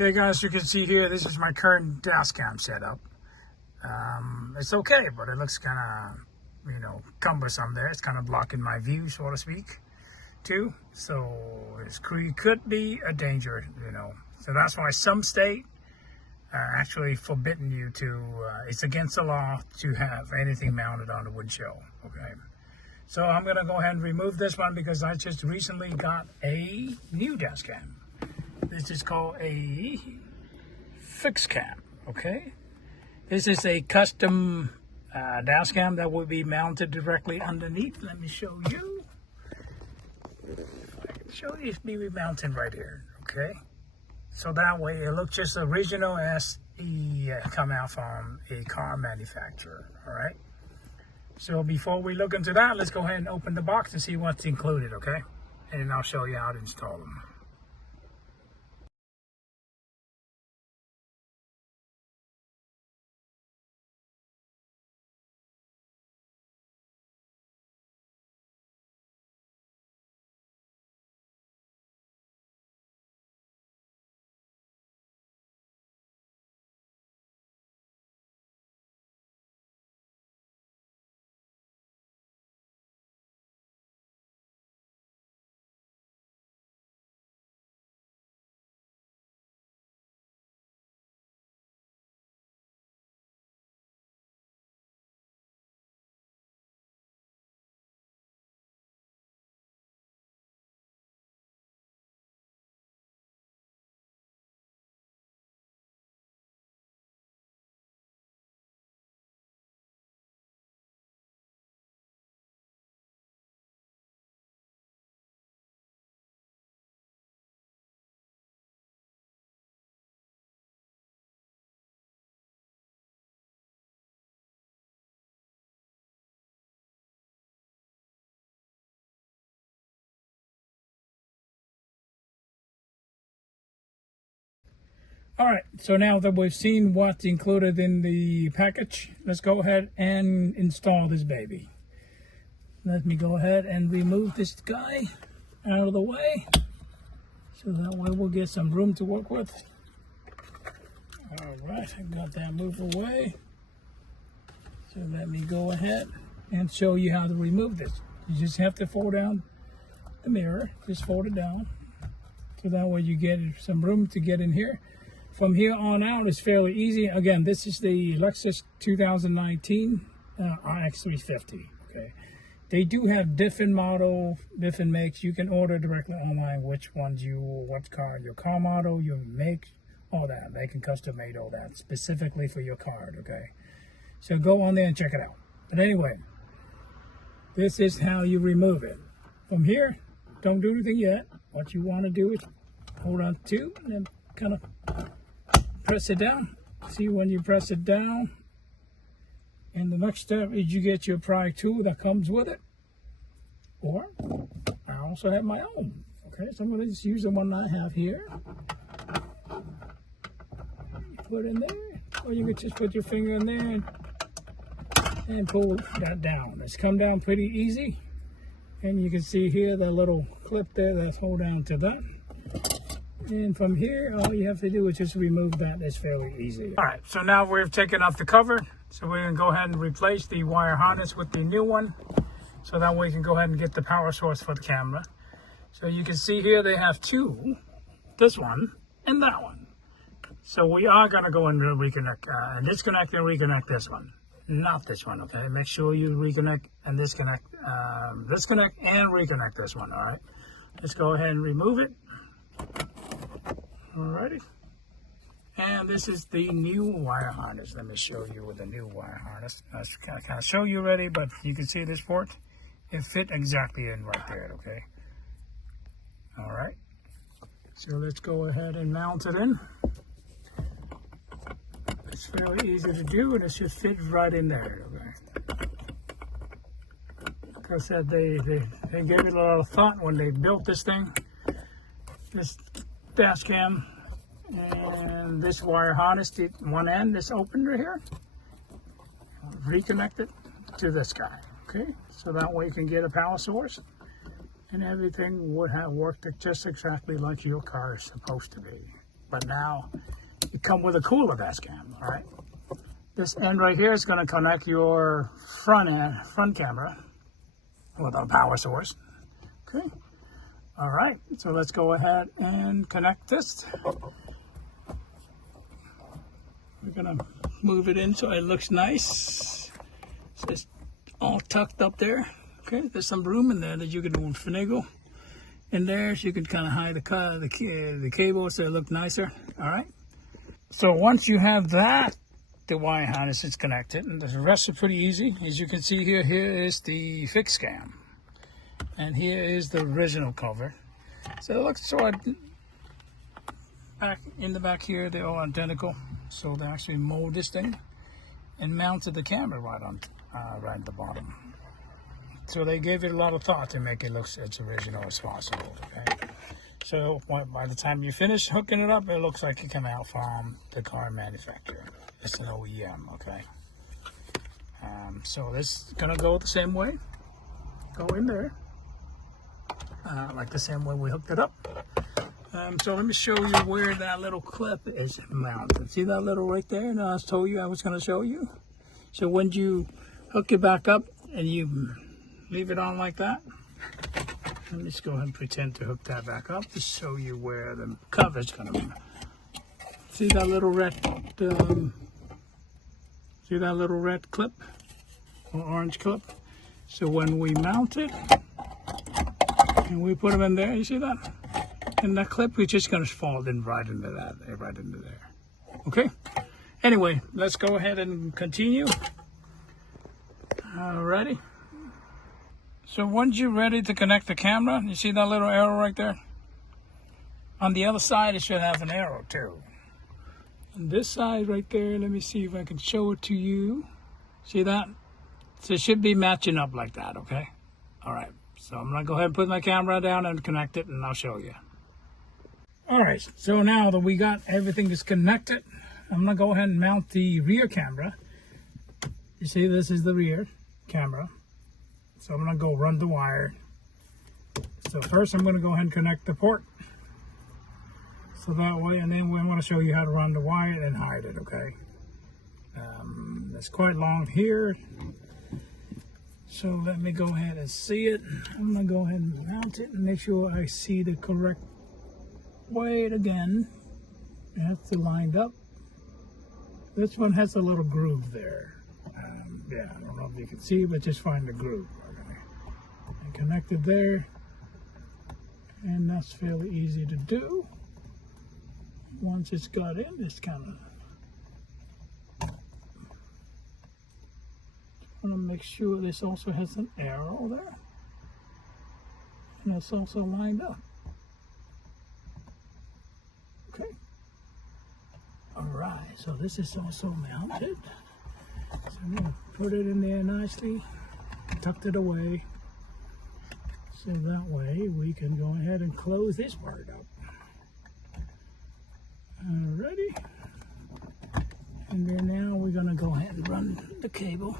Okay guys, you can see here, this is my current Dashcam setup. It's okay, but it looks kind of, cumbersome there. It's kind of blocking my view, so to speak, too. So it could be a danger, So that's why some state are actually forbidding you to, it's against the law to have anything mounted on the windshield, okay? So I'm gonna go ahead and remove this one because I just recently got a new Dashcam. This is called a FitcamX, okay? This is a custom Dashcam that will be mounted directly underneath. Let me show you. If I can show you, it's be mounted right here, okay? So that way it looks just original as come out from a car manufacturer, all right? So before we look into that, let's go ahead and open the box and see what's included, okay? And then I'll show you how to install them. All right, so now that we've seen what's included in the package, let's go ahead and install this baby. Let me go ahead and remove this guy out of the way, so that way we'll get some room to work with. All right, I got that moved away. So let me go ahead and show you how to remove this. You just have to fold down the mirror, just fold it down, so that way you get some room to get in here. From here on out, it's fairly easy. Again, this is the Lexus 2019 RX350. Okay, they do have different model, different makes. You can order directly online which ones what car, your car model, your make, all that. They can custom made all that specifically for your car. Okay, so go on there and check it out. But anyway, this is how you remove it. From here, don't do anything yet. What you want to do is hold on to and then kind of press it down. See, when you press it down, and the next step is you get your pry tool that comes with it, or I also have my own. Okay, so I'm going to just use the one I have here. Put it in there, or you can just put your finger in there and pull that down. It's come down pretty easy, and you can see here that little clip there that's hold down to that. And from here, all you have to do is just remove that. It's fairly easy. All right, so now we've taken off the cover. So we're gonna go ahead and replace the wire harness with the new one. So that way we can go ahead and get the power source for the camera. So you can see here they have two, this one and that one. So we are gonna go and reconnect, disconnect and reconnect this one, not this one, okay? Make sure you reconnect and disconnect and reconnect this one, all right? Let's go ahead and remove it. Alrighty, and this is the new wire harness. Let me show you with the new wire harness. I was kind of show you already, but you can see this port. It fit exactly in right there. Okay. All right. So let's go ahead and mount it in. It's fairly easy to do, and it should fit right in there. Okay. Like I said, they gave it a lot of thought when they built this thing. This Dashcam, and this wire harness, the one end is open right here. Reconnect it to this guy, okay? So that way you can get a power source, and everything would have worked just exactly like your car is supposed to be. but now you come with a cooler Dashcam. All right. This end right here is going to connect your front camera with a power source. Okay. All right. So let's go ahead and connect this. We're going to move it in so it looks nice. So it's all tucked up there. Okay. There's some room in there that you can finagle in there, so you can kind of hide the cable so it look nicer. All right. So once you have that, the wire harness is connected, and the rest is pretty easy. As you can see here, here is the FitcamX, and here is the original cover. So it looks sort of back in the back here, they're all identical. So they actually mold this thing and mounted the camera right at the bottom. So they gave it a lot of thought to make it look as original as possible. Okay? So by the time you finish hooking it up, it looks like it came out from the car manufacturer. It's an OEM, okay? So this is gonna go the same way. Go in there, like the same way we hooked it up. So let me show you where that little clip is mounted. See that little right there? And I told you I was gonna show you. So when you hook it back up and you leave it on like that, let me just go ahead and pretend to hook that back up to show you where the cover is going to be. See that little red clip or orange clip? So when we mount it and we put them in there, you see that? And that clip is just going to fall in right into there. Okay? Anyway, let's go ahead and continue. Alrighty. So once you're ready to connect the camera, you see that little arrow right there? On the other side, it should have an arrow too. And this side right there, let me see if I can show it to you. See that? So it should be matching up like that, okay? All right, so I'm gonna go ahead and put my camera down and connect it, and I'll show you. All right, so now that we got everything is connected, I'm gonna go ahead and mount the rear camera. You see, this is the rear camera. So I'm gonna go run the wire. So first I'm gonna go ahead and connect the port. So that way, and then we want to show you how to run the wire and hide it, okay? It's quite long here. So let me go ahead and see it. I'm gonna go ahead and mount it and make sure I see the correct way again. It has to line up. This one has a little groove there. Yeah, I don't know if you can see, but just find the groove. And connected there, and that's fairly easy to do. Once it's got in, it's kind of want to make sure this also has an arrow there, and it's also lined up. Okay. All right. So this is also mounted. So I'm gonna put it in there nicely, tucked it away. So that way we can go ahead and close this part up. Alrighty. And then now we're gonna go ahead and run the cable.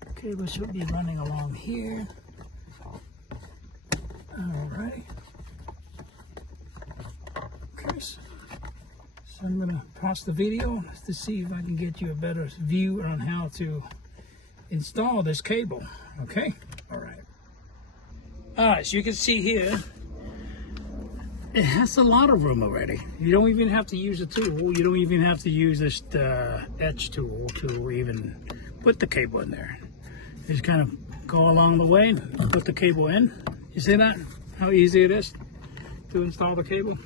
The cable should be running along here. Alrighty. Okay, so I'm gonna pause the video to see if I can get you a better view on how to install this cable. Okay? Alright. Alright, so you can see here, it has a lot of room already. You don't even have to use a tool. You don't even have to use this edge tool to even put the cable in there. You just kind of go along the way, put the cable in. You see that? How easy it is to install the cable.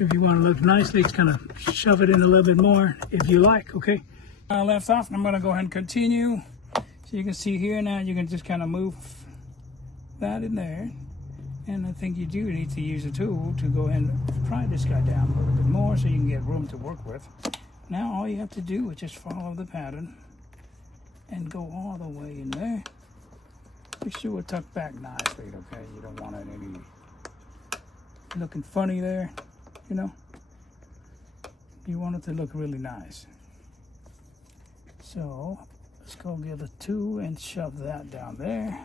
If you want to look nicely, just kind of shove it in a little bit more if you like, okay? I left off, and I'm going to go ahead and continue. So you can see here now, you can just kind of move that in there. And I think you do need to use a tool to go ahead and pry this guy down a little bit more so you can get room to work with. Now all you have to do is just follow the pattern and go all the way in there. Make sure it's tucked back nicely, okay? You don't want it any looking funny there, you know? You want it to look really nice. So let's go get a tool and shove that down there.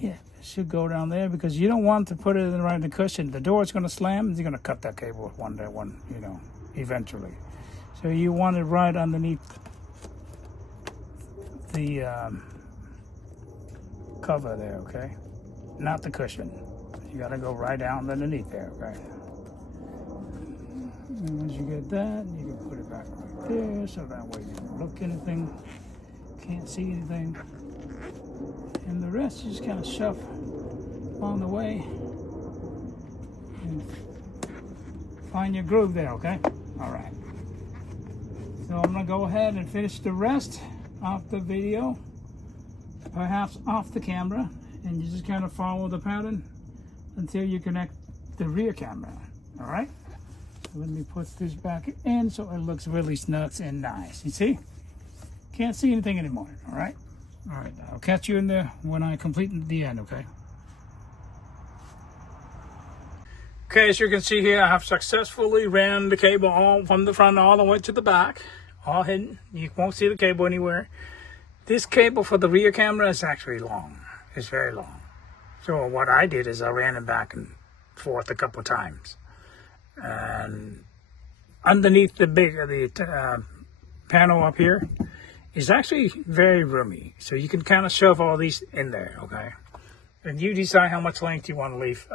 Yeah, should go down there, because you don't want to put it in right in the cushion. The door is going to slam, you're going to cut that cable one, you know, eventually. So you want it right underneath the cover there, okay? Not the cushion. You got to go right down underneath there, okay? And once you get that, you can put it back right there, so that way you don't look anything, can't see anything. And the rest you just kind of shove along the way and find your groove there, okay? All right. So I'm gonna go ahead and finish the rest of the video, perhaps off the camera, and you just kind of follow the pattern until you connect the rear camera, all right? So let me put this back in so it looks really snug and nice. You see? Can't see anything anymore, all right? All right, I'll catch you in there when I complete the end, okay? Okay, as you can see here, I have successfully ran the cable all from the front all the way to the back, all hidden. You won't see the cable anywhere. This cable for the rear camera is actually long. It's very long. So what I did is I ran it back and forth a couple of times. And underneath the panel up here is actually very roomy. So you can kind of shove all these in there, okay? And you decide how much length you want to leave,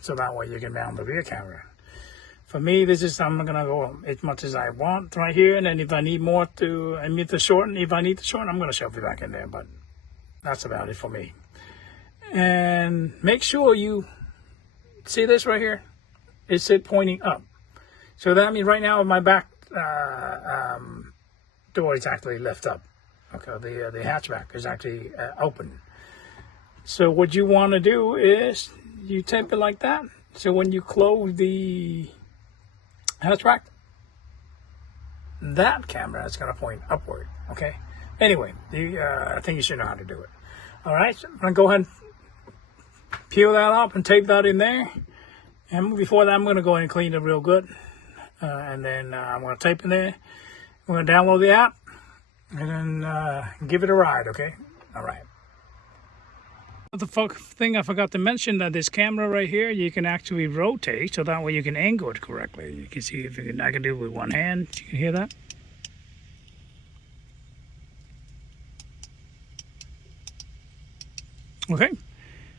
so that way you can mount the rear camera. For me, I'm gonna go as much as I want right here, and then if I need more I need to shorten, I'm gonna shove it back in there, but that's about it for me. And make sure you see this right here. It's pointing up. So that means right now my back door is actually lift up. Okay, the hatchback is actually open. So what you want to do is you tape it like that. So when you close the hatchback, that camera is going to point upward. Okay. Anyway, I think you should know how to do it. All right. So I'm going to go ahead and peel that up and tape that in there. And before that, I'm going to go ahead and clean it real good. And then I'm going to tape in there. I'm going to download the app and then give it a ride, okay? All right. The thing I forgot to mention, that this camera right here, you can actually rotate, so that way you can angle it correctly. You can see if I can do it with one hand. You can hear that? Okay,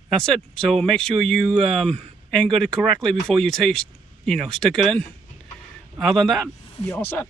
that's it. So make sure you angle it correctly before you stick it in. Other than that, you're all set.